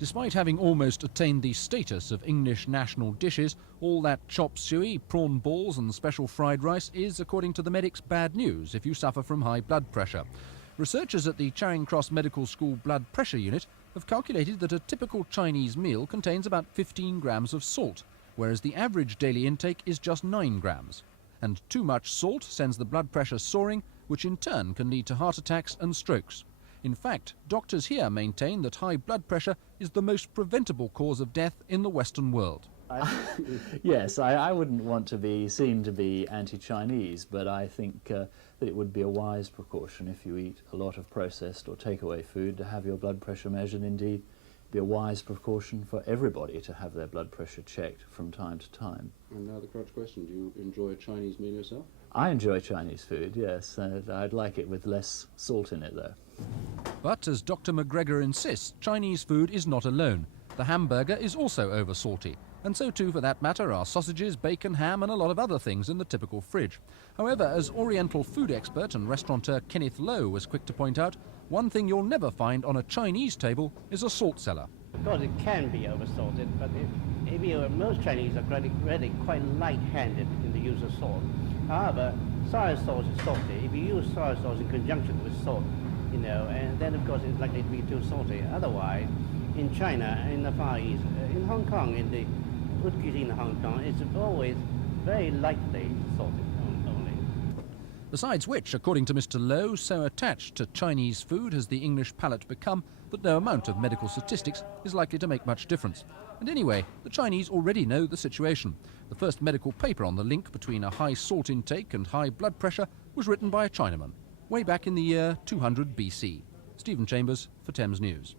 Despite having almost attained the status of English national dishes, all that chop suey, prawn balls and special fried rice is, according to the medics, bad news if you suffer from high blood pressure. Researchers at the Charing Cross Medical School Blood Pressure Unit have calculated that a typical Chinese meal contains about 15 grams of salt, whereas the average daily intake is just 9 grams. And too much salt sends the blood pressure soaring, which in turn can lead to heart attacks and strokes. In fact, doctors here maintain that high blood pressure is the most preventable cause of death in the Western world. Yes, I wouldn't want to be seen to be anti-Chinese, but I think that it would be a wise precaution if you eat a lot of processed or takeaway food to have your blood pressure measured. Indeed, be a wise precaution for everybody to have their blood pressure checked from time to time. And now the crutch question, do you enjoy a Chinese meal yourself? I enjoy Chinese food, yes. I'd like it with less salt in it, though. But as Dr. McGregor insists, Chinese food is not alone. The hamburger is also over-salty, and so too, for that matter, are sausages, bacon, ham and a lot of other things in the typical fridge. However, as Oriental food expert and restaurateur Kenneth Lowe was quick to point out, one thing you'll never find on a Chinese table is a salt cellar. Of course, it can be over-salted, but most Chinese are really quite light-handed in the use of salt. However, soy sauce is salty. If you use soy sauce in conjunction with salt, and then of course it's likely to be too salty. Otherwise, in China, in the Far East, in Hong Kong, in the food cuisine in Hong Kong, it's always very lightly salted only. Besides which, according to Mr. Lowe, so attached to Chinese food has the English palate become that no amount of medical statistics is likely to make much difference. And anyway, the Chinese already know the situation. The first medical paper on the link between a high salt intake and high blood pressure was written by a Chinaman, way back in the year 200 BC. Stephen Chambers for Thames News.